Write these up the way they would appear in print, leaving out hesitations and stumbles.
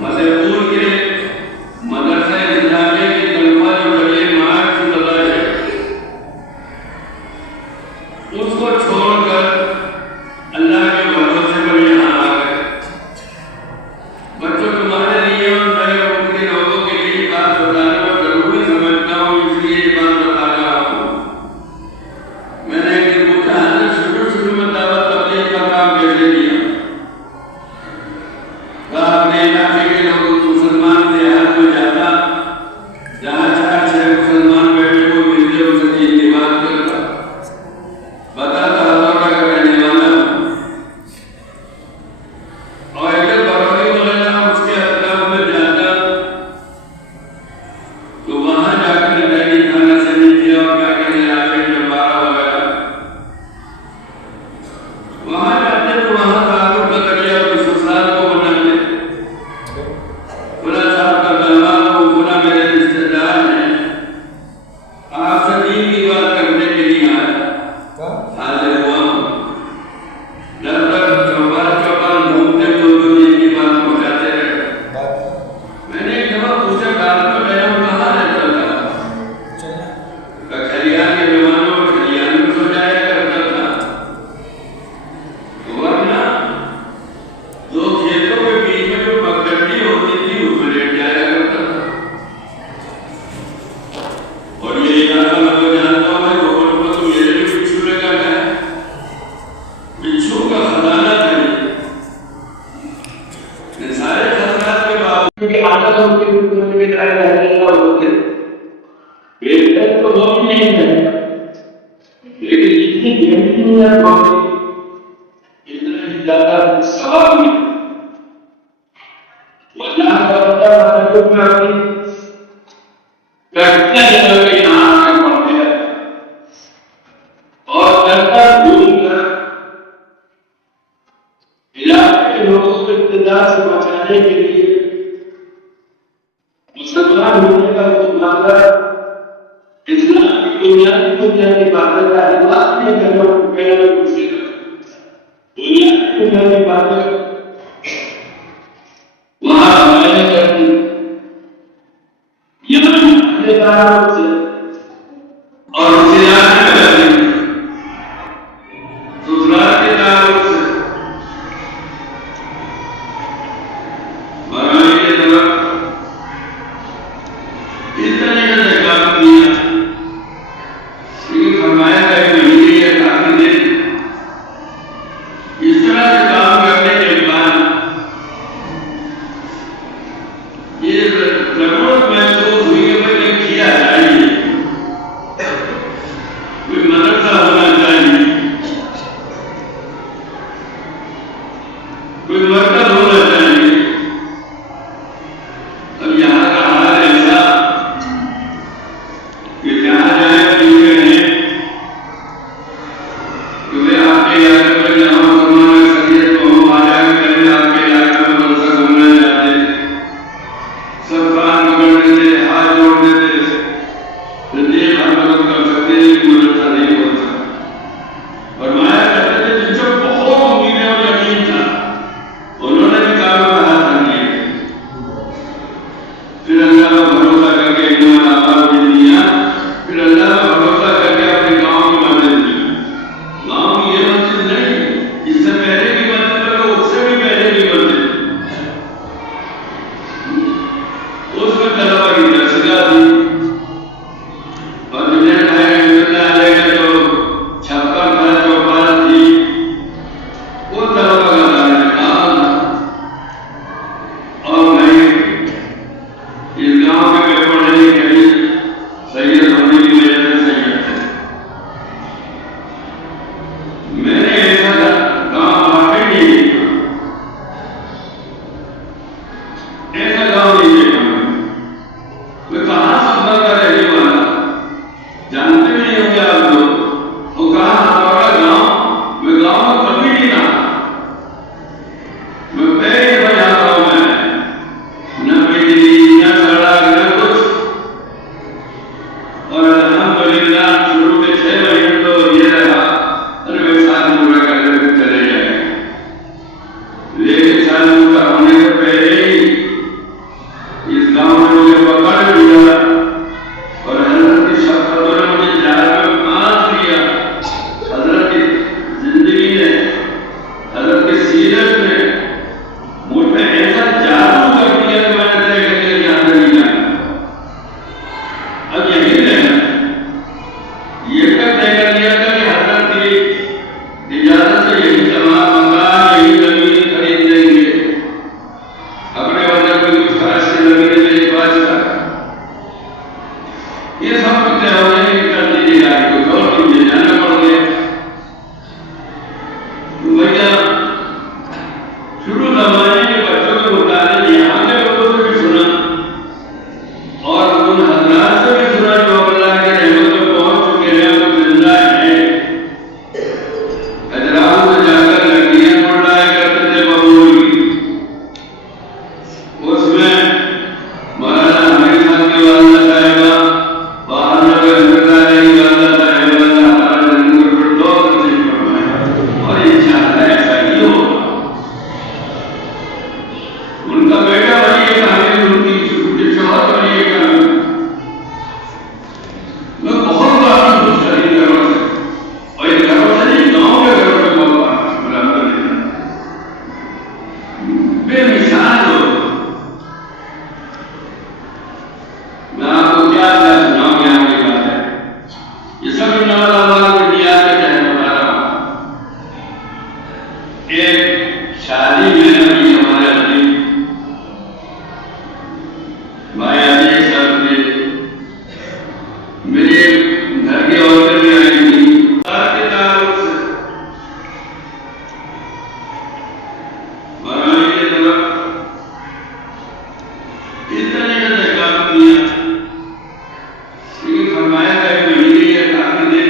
मधेपुर के मदरसा इस्लामिया की तलबा जो बड़े मार्च लगा है, उसको छोड़कर अल्लाह के भरोसे पर यहाँ आ गए। बच्चों, तुम्हारे लिए और मैं उनके लोगों के लिए बात बताना जरूरी समझता हूँ, इसलिए ये बात बता रहा हूँ। मैंने एक दिन पूछा, शुरू में दावत तबलीग का काम कैसे किया? अपने इलाके के लोग मुसलमान देहात में जाता, जहाँ 4-6 मुसलमान बैठे को मिलते, उनसे दीन की बात करता, बताता हजौरा का रहने वाला और इधर बरौनी मौलाना उसके अतराफ में जाता, तो वहां जाकर नदी थाना से नीचे और क्या कहने आगे जबारा वगैरह वहां जाते, तो वहां ताल्लुक का करिया और ससुराल को बनाते। खुला साहब का दामाद और खुला मेरे रिश्तेदार ने आपसे दीन की बात करने के लिए आया, हाजिर हुआ। लगभग चौपाल घूमते हुए दीन की बात पहुंचाते रहे। मैंने एक दफा पूछा, गांव में गया हूँ, कहाँ रहता था? खलियान के जमानों में खलियान में सो जाया करता था, वरना दो खेतों के बीच में जो पगडंडी होती थी उसमें लेट जाया करता था। और ये इलाका मैं तो जानता हूँ भाई, रोड पर तो मेरे भी बिच्छू लगा है, बिच्छू का खजाना था ये। सारे खतरात के बावजूद की आदत होती है, दुनिया में रहने का होते बेहतर तो वो भी नहीं है, लेकिन जितनी गहरी है इतना ही ज्यादा सवाब है। वजह करता है तो मैं अपनी करते हैं यहाँ आगे बढ़ते हैं और करता ढूंढकर इलाके के लोगों को इब्तिदा से बचाने के लिए मुसलमान होने का जो मामला इस्लाम की बुनियादी बातें का इलाज नहीं करना, कहना मुश्किल है। बुनियादी बातें वहां मैंने करनी, यहाँ से और उसे आगे करनी, ससुराल के ताल्लुक से बरौनी के तरफ इस तरीके से काम किया। लेकिन फरमाया है महीने या काफी दिन इस तरह से काम करने के बाद ये जरूरत महसूस हुई कि भाई किया चाहिए, कोई मदरसा होना चाहिए, कोई मरकज होना चाहिए। अब यहाँ का हाल ऐसा कि जहाँ जाए पीछे हैं कि वे आपके इलाके में जहाँ मुसलमान शरीयत को हम आ जाए करें, आपके इलाके में मदरसा घूमने जाते, सब कान पकड़ देते, हाथ जोड़ देते, हर मदद कर सकते हैं, मदरसा नहीं होता। और माया कहते थे जिनसे बहुत उम्मीदें और यकीन था, शादी में अभी हमारे अभी भाई अभी सब मेरे घर की औरतें भी आई थी के ताल्लुक से बरानी की तरफ इस तरह का काम किया, लेकिन फरमाया था कि महीने या काफी दिन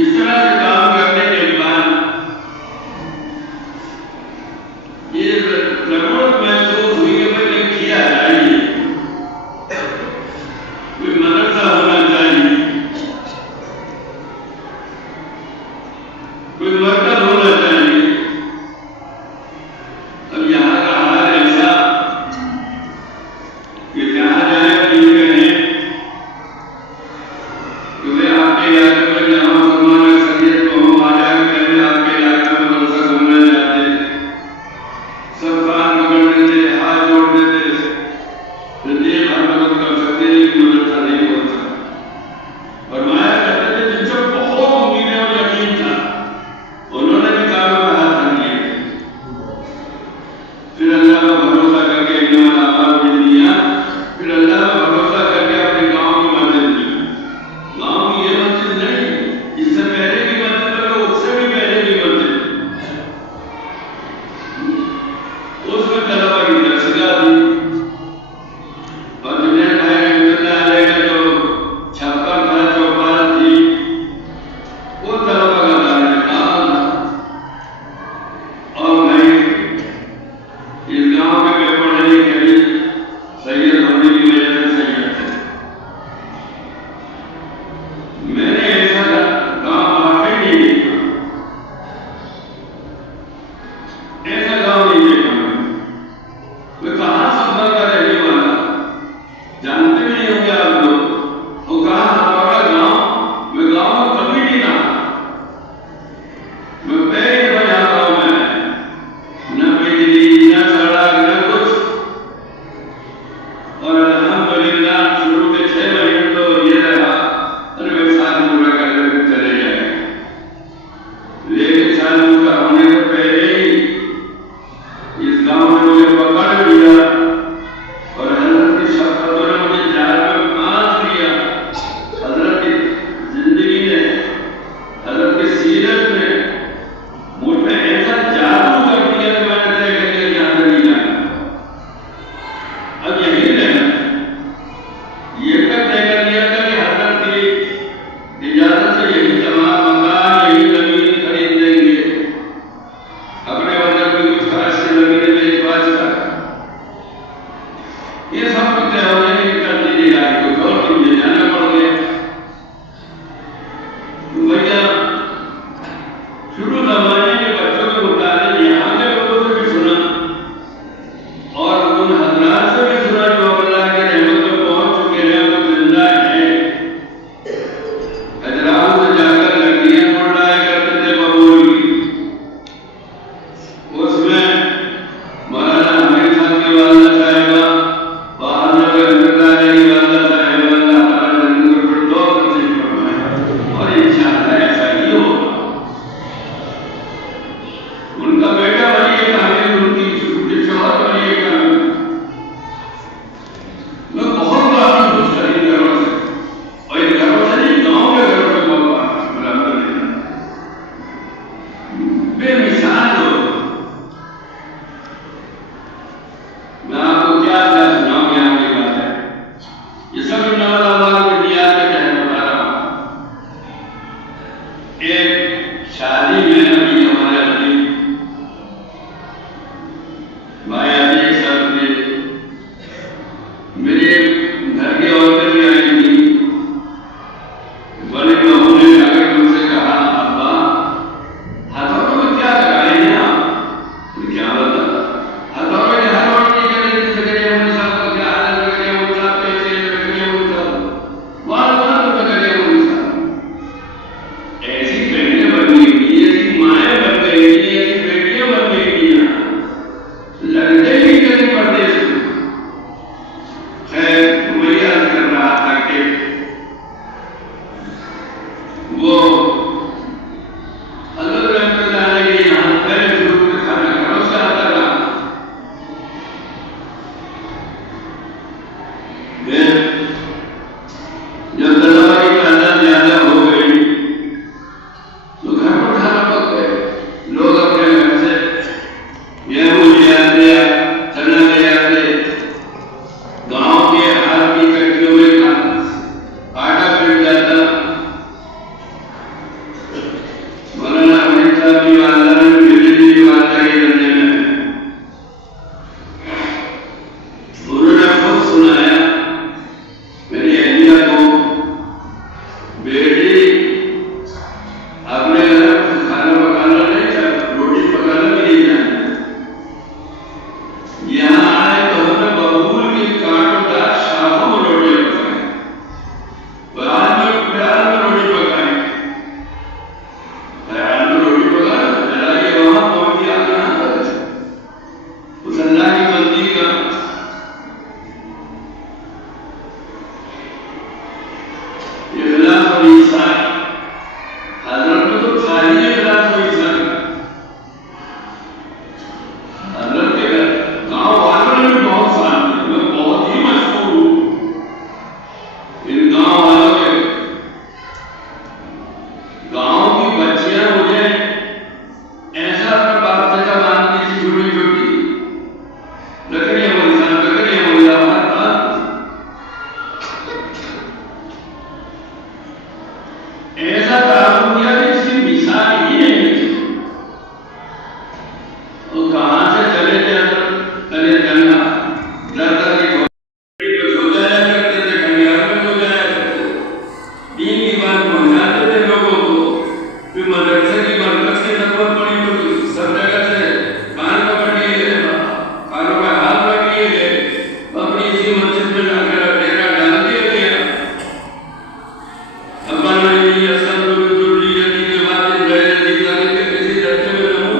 इस तरह से काम करने के बाद और कहां से चले थे अरे गंगा ज्यादा की सो जाया करते थे, खंडियार में सो जाया करते थे, दीन की बात पहुंचाते थे लोगों को। फिर मदरसे की बरकत की जरूरत पड़ी तो सब जगह से कान पकड़ लिए, कानों में हाथ रख लिए, अपनी इसी मस्जिद में जाकर डेरा डाल दिया गया। अपन नहीं असल में दुर्ली यदि के बाद गए दिखाने के किसी दर्जे में रहूं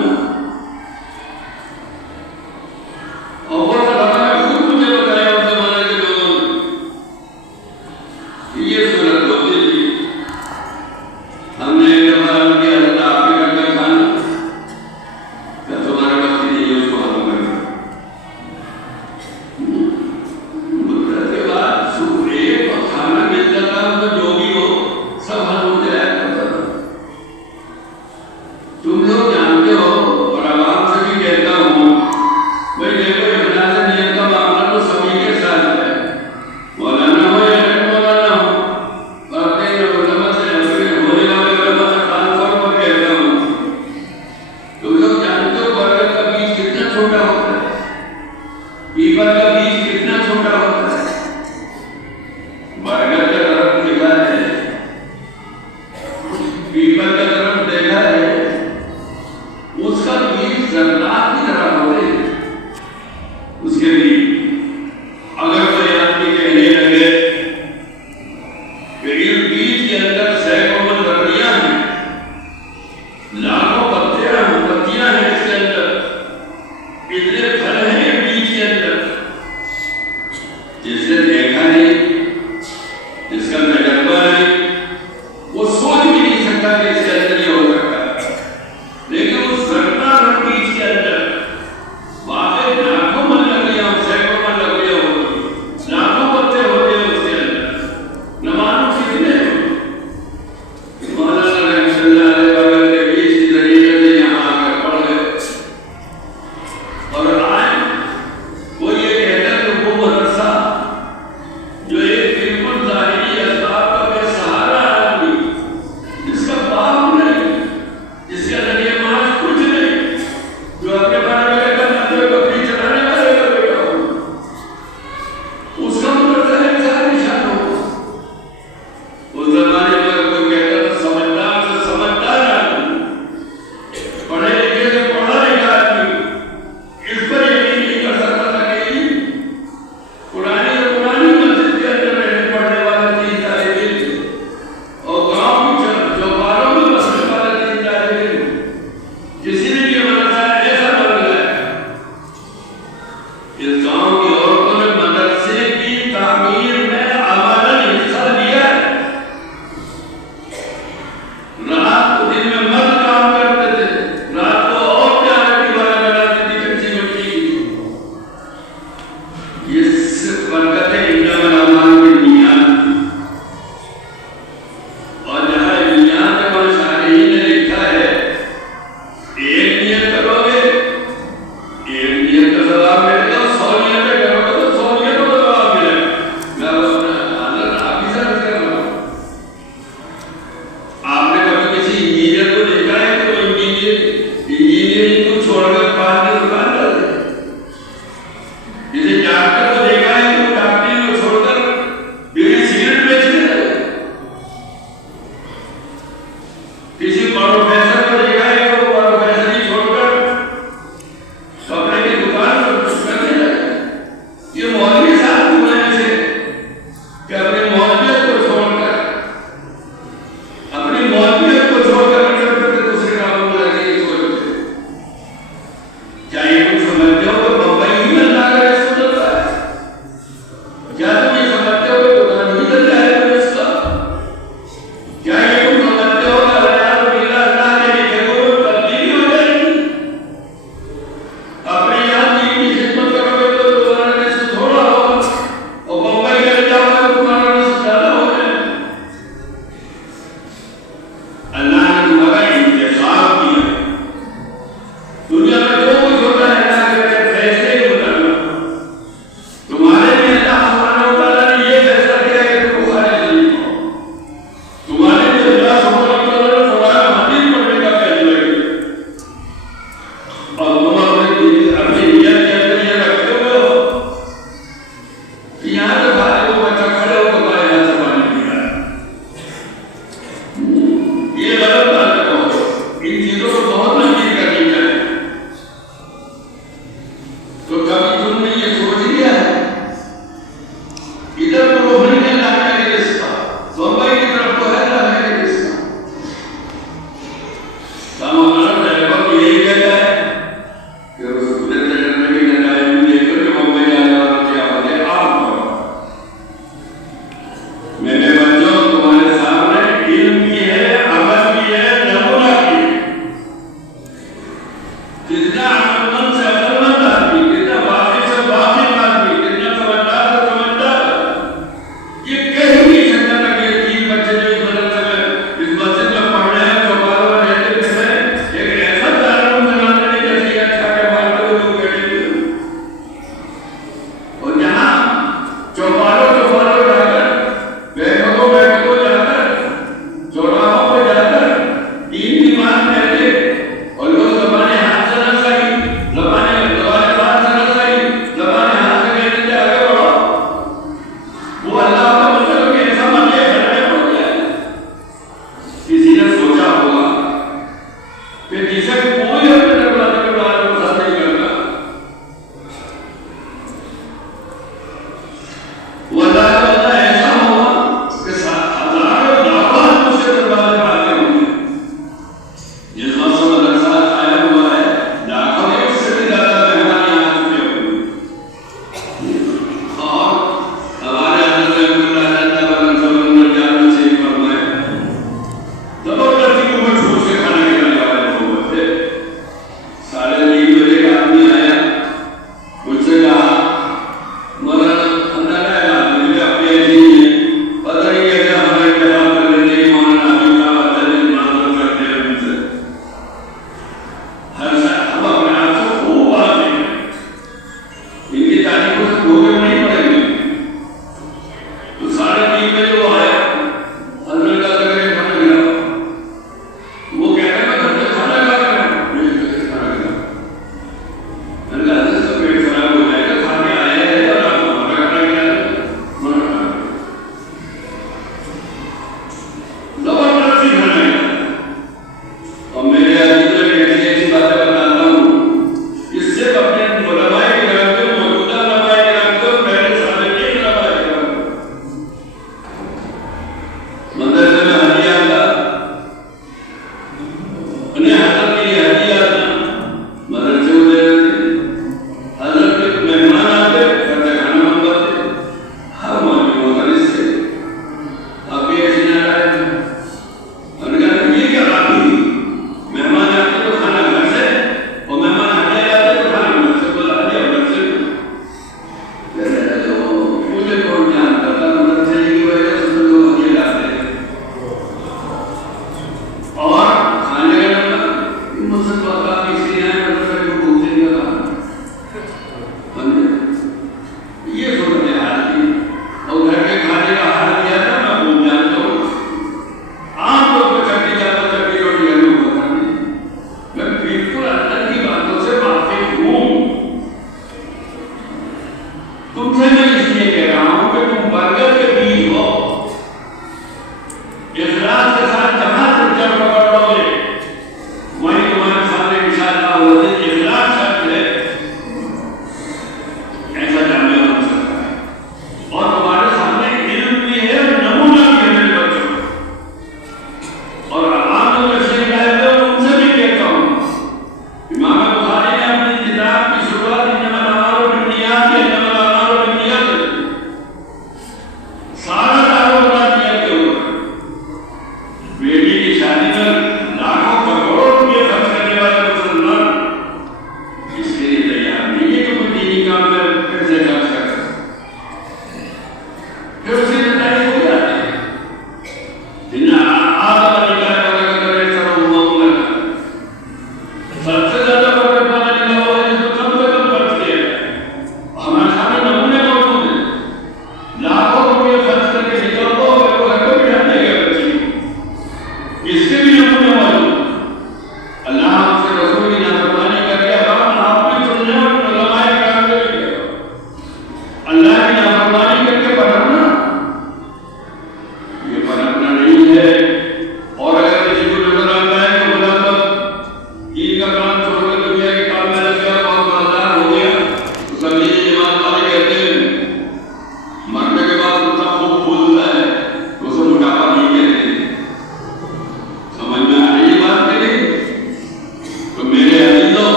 और वो सब खूब मुझे बताया उस जमाने के लोगों ने ये सूरत होती थी। हमने एक दफा उनकी हजरत आपके घर में खाना क्या तुम्हारे पास नहीं है उसको हम करना के बाद सुबह खाना मिल जाता तो जो भी हो सब हल हो जाया करता था। तुम लोग जानते हो और आवाम से भी कहता हूँ, भाई देखो इखलास नियत का मामला तो सभी के साथ है, मौलाना हो या गैर मौलाना हो, अपने उलमा से अपने होने वाले उलमा से खास तौर पर कहता हूँ, तुम लोग जानते हो बरगद का बीज कितना छोटा होता है, पीपल का बीज कितना छोटा होता है। बरगद का दरख्त देखा है, पीपल का दरख्त देखा है, उसका बीज जन्नत की तरह होते हैं। उसके लिए अगर कोई आदमी कहने लगे कि इस बीज के अंदर सैकड़ों लकड़ियां हैं, लाखों पत्तियां हैं, इसके अंदर इतने फल हैं बीज के अंदर, जिसने देखा नहीं, जिसका तजर्बा नहीं, वो सोच भी नहीं सकता कि इसके अंदर ये हो सकता है। लेकिन उस रत्नाभर बीज के अंदर वाकई लाखों मन लकड़ियां, सैकड़ों मन लकड़ियां होती, लाखों पत्ते होते हैं उसके अंदर, न मालूम कितने मौलाना रहमतुल्लाह अलैह के बीच की तरीके से यहाँ आकर पड़ गए। और आज वो ये कहता है कि वो मदरसा जो एक बिल्कुल जाहिरी असबाब का बेसहारा आदमी, जिसका बाप नहीं, जिसके जरिए माज कुछ नहीं, जो अपने बारे में कहता है बकरी चलाने वाले का बेटा हो, उसका मदरसा इंसान निशान हो। उस जमाने में कोई कहता था समझदार से समझदार आदमी, पढ़े लिखे से पढ़ा लिखा आदमी, इस पर यकीन नहीं कर सकता था कि पुरानी मस्जिद के अंदर रहने पढ़ने वाले 3 तालिब इल्म और गांव की चौपालों में बसने वाले 3 तालिब इल्म, किसी ने ये मदरसा ऐसा बन गया। इस गांव की औरतों ने मदरसे की तामीर में आवाज़न हिस्सा लिया है। रात को दिन में मर्द काम करते थे, रात को औरतें आकर दीवारें बनाती थी कच्ची मिट्टी की। ये सिर्फ बरकतें इन्नमल अमाल बिन्नियात थी। और जहाँ नियत में शारीन ने लिखा है, एक नियत करोगे, एक नियत का सवाब मिलेगा, 100 नियतें करोगे तो 100 नियतों का सवाब मिलेगा। मैं हजरत आप ही से अर्ज कर रहा हूँ, आपने कभी किसी इंजीनियर को देखा है कि वो इंजीनियरिंग को छोड़कर पान की दुकान डाल दे? किसी डॉक्टर को देखा है कि वो डॉक्टरी को छोड़कर बीड़ी सिगरेट बेचने लगे? किसी प्रोफेसर को देखा है कि वो प्रोफेसरी छोड़कर कपड़े की दुकान करने लगे? ये मौलवी साहब हुए ऐसे कि अपने मौलवियत को छोड़कर दूसरे कामों में लगे, ये सोचते। जितना अक्लमंद से अक्लमंद आदमी, जितना वाकिफ से वाकिफ आदमी, जितना समझदार से समझदार, ये कह ही नहीं सकता था कि 3 बच्चे जो इस मदरसे में पढ़ रहे हैं, चौपालों में रहते थे, एक ऐसा दारुल बनाने नहीं जैसे अच्छा के बाल पे लोग बैठे। और यहाँ चौपालों जाकर, बैठकों जाकर, चौराहों पे जाकर 3 दीवार बैठे और लोग जमाने हाथ से ना सही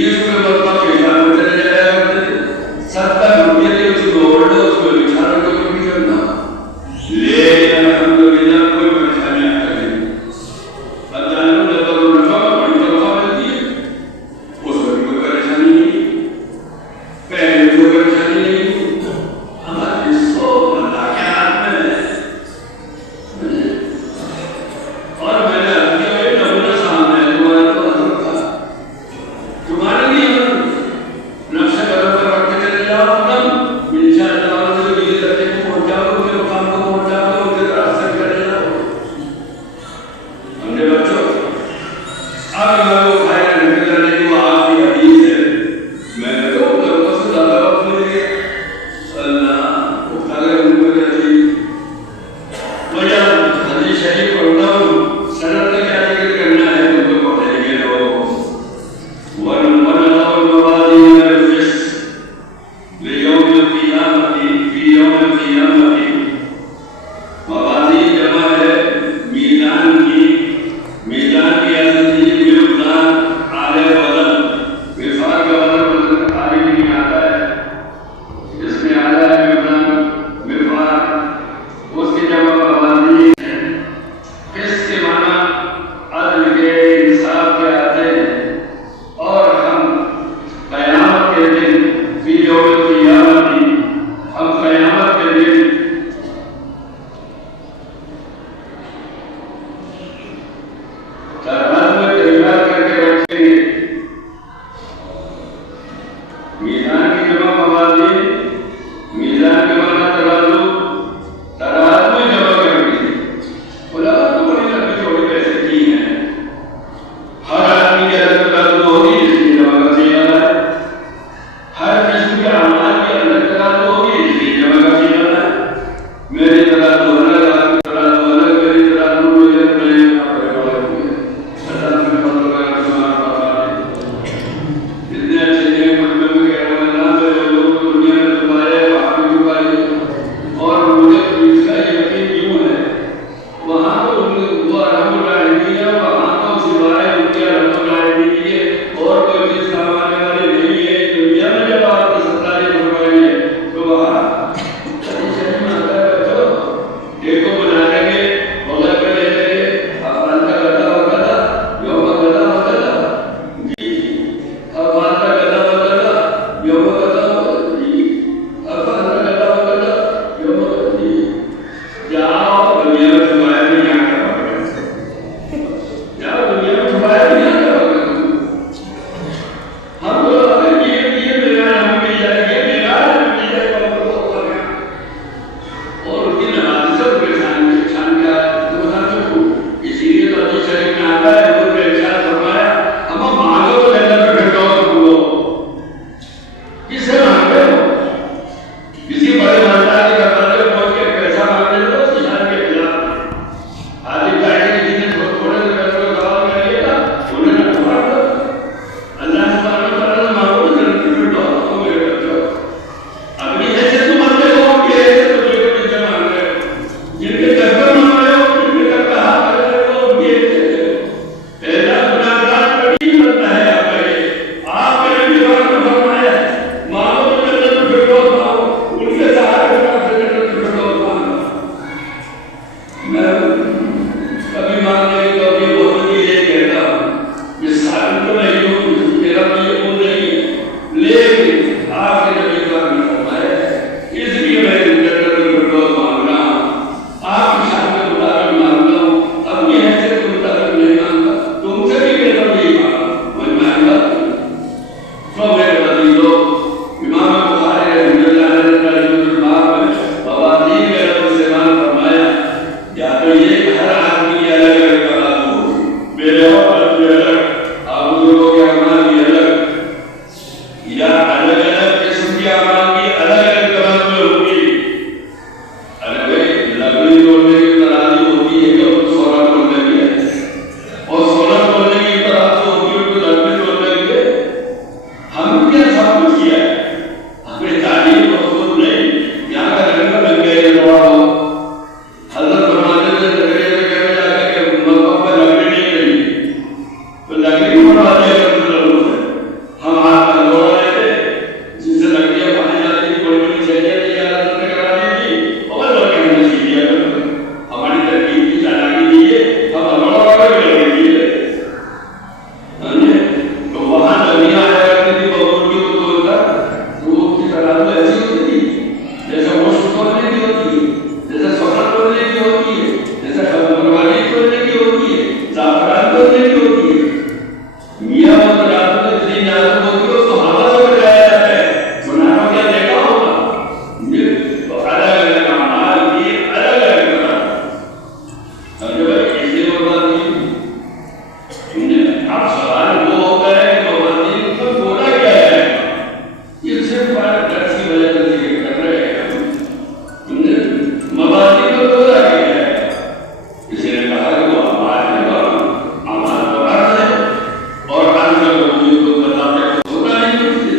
20 रुपए मतलब पैसा में चले जाया करते थे। 70 रुपये के उसमें ओवरडोज में बेचारों को भी करना, लेकिन अल्हम्दुलिल्लाह कोई परेशानी आता नहीं। अल्लाह ने तो नफा बड़ी तनख्वाह मिलती है, उसमें भी कोई परेशानी नहीं, पहले कोई परेशानी नहीं। हमारे सब अल्लाह के हाथ में है। और मैंने अपने नमूना सामने तुम्हारे पास रखा, तुम्हारे लिए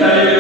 तारीख